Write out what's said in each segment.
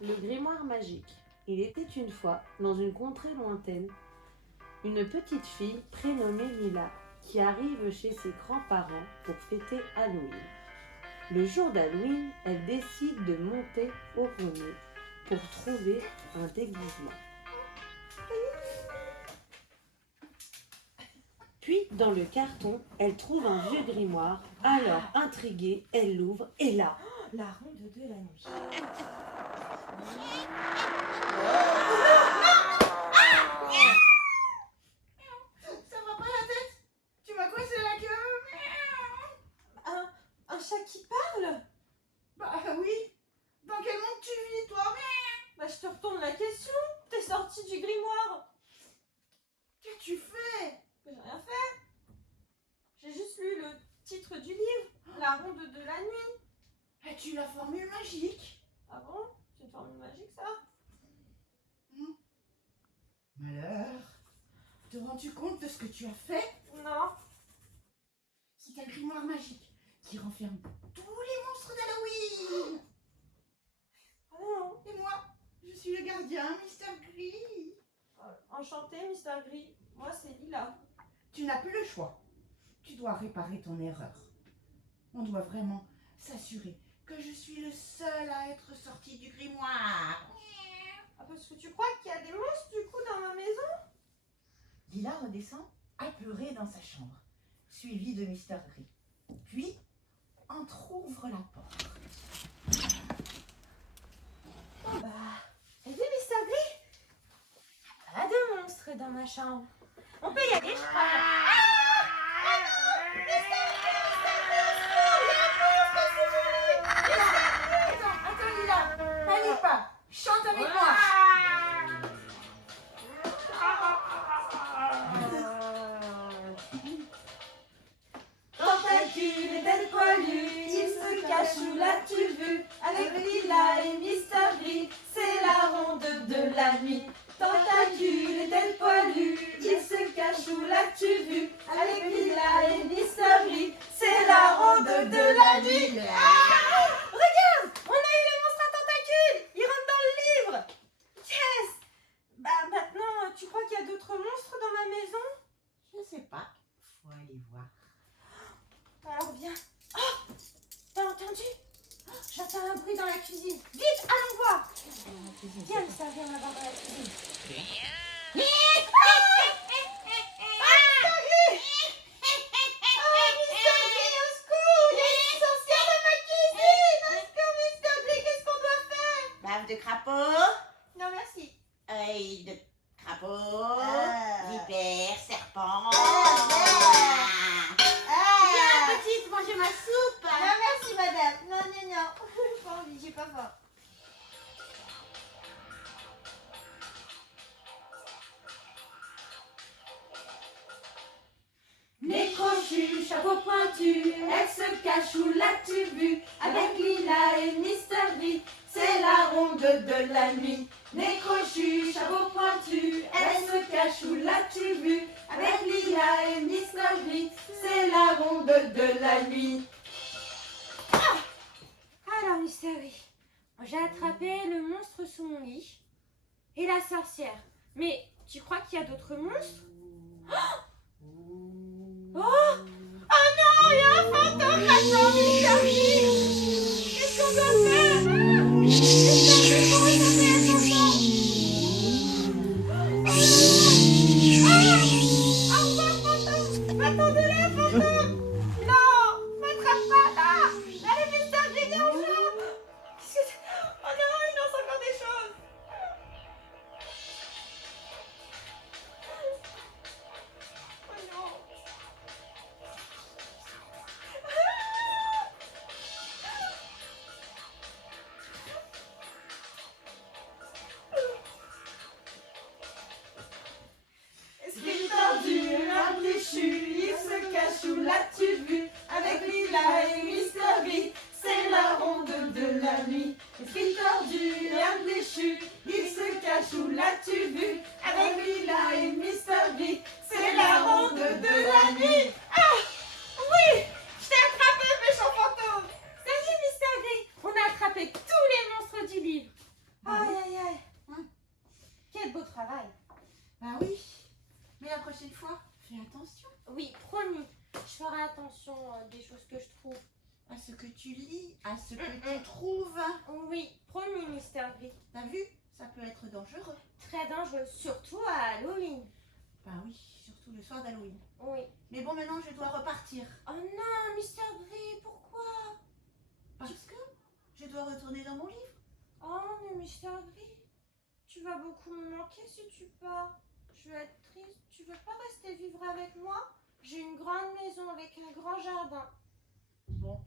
Le grimoire magique. Il était une fois, dans une contrée lointaine, une petite fille prénommée Lila qui arrive chez ses grands-parents pour fêter Halloween. Le jour d'Halloween, elle décide de monter au grenier pour trouver un déguisement. Puis, dans le carton, elle trouve un vieux grimoire. Alors, intriguée, elle l'ouvre et là, La ronde de la nuit. Ça va pas la tête? Tu m'as coincé la queue? Un chat qui parle? Bah oui. Dans quel monde tu vis, toi? Bah je te retourne la question. T'es sortie du grimoire. Qu'as-tu fait? J'ai rien fait. J'ai juste lu le titre du livre. La ronde de la nuit. As-tu la formule magique? Ah bon? C'est une formule magique ça? Malheur. Te rends-tu compte de ce que tu as fait? Non. C'est un grimoire magique qui renferme tous les monstres d'Halloween. Ah non. Et moi, je suis le gardien, Mister Gris. Enchanté, Mister Gris. Moi c'est Lila. Tu n'as plus le choix. Tu dois réparer ton erreur. On doit vraiment s'assurer que je suis le seul à être sorti du grimoire. Ah parce que tu crois qu'il y a des monstres du coup dans ma maison? Lila redescend apeurée dans sa chambre, suivie de Mister Gris. Puis, entr'ouvre la porte. Oh bah, salut Mister Gris. Pas de monstres dans ma chambre. On peut y aller, je crois. Attends, Lila, panique pas. Chante avec moi. Tentacule et tête poilue, il se cache où l'as-tu vu? Avec Lila et Mister Gris, c'est la ronde de la nuit. Tentacule et tête poilue, il se cache où l'as-tu vu? Avec Lila et Mister Gris, c'est la ronde de la nuit. Regarde, on a eu les monstres à tentacules, ils rentrent dans le livre. Yes. Bah maintenant, tu crois qu'il y a d'autres monstres dans ma maison? Je sais pas. Faut aller voir. Alors viens. Oh, t'as entendu? Oh, j'entends un bruit dans la cuisine. Vite, allons voir. Viens, ça vient là-bas dans la cuisine. Bave de crapaud, Non, merci. œil de crapaud, vipère, serpent. Viens, petite, manger ma soupe. Non, merci, madame. Non, non, non. J'ai pas envie, j'ai pas faim. Nez crochu, chapeau pointu, elle se cache où l'as-tu vu? Avec Lila et Mister Gris, c'est la ronde de la nuit. Nez crochu, chapeau pointu, elle se cache où l'as-tu vu? Avec Lila et Mister Gris, c'est la ronde de la nuit. Alors, Mister Gris, j'ai attrapé le monstre sous mon lit et la sorcière. Mais tu crois qu'il y a d'autres monstres? Oh! Oh non, il y a un fantôme là-dedans, Mister Gris! Qu'est-ce qu'on doit faire? Mister Gris, faut retourner à son champ! Au revoir, fantôme! Attendez-le, fantôme! Non! M'attrape pas là! Allez, Mister Gris, viens au champ! Qu'est-ce que c'est? Oh non, il lance encore des choses! Oh non! tu lis à ce que tu trouves. Oui, promis, Mister Gris. T'as vu? Ça peut être dangereux. Très dangereux, surtout à Halloween. Bah oui, surtout le soir d'Halloween. Oui. Mais bon, maintenant je dois repartir. Oh non, Mister Gris, pourquoi? Parce que je dois retourner dans mon livre. Oh, mais Mister Gris, tu vas beaucoup me manquer si tu pars. Je vais être triste. Tu veux pas rester vivre avec moi? J'ai une grande maison avec un grand jardin. Bon,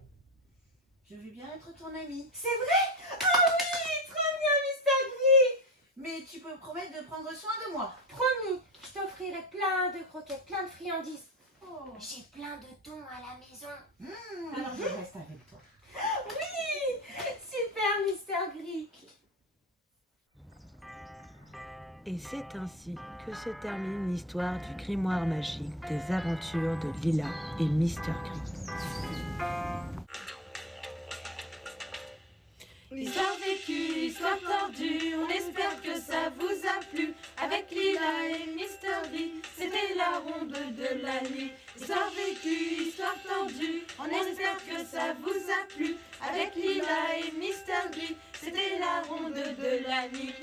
je vais bien être ton ami. C'est vrai? Ah oui, trop bien, Mister Gris. Mais tu peux promettre de prendre soin de moi. Promis, je t'offrirai plein de croquettes, plein de friandises. Oh. J'ai plein de thon à la maison. Alors je reste avec toi. Oui, super, Mister Gris. Et c'est ainsi que se termine l'histoire du grimoire magique des aventures de Lila et Mister Gris. Histoire vécue, histoire tordue, on espère que ça vous a plu. Avec Lila et Mister Gris, c'était la ronde de la nuit. Histoire vécue, histoire tordue, on espère que ça vous a plu. Avec Lila et Mister Gris, c'était la ronde de la nuit.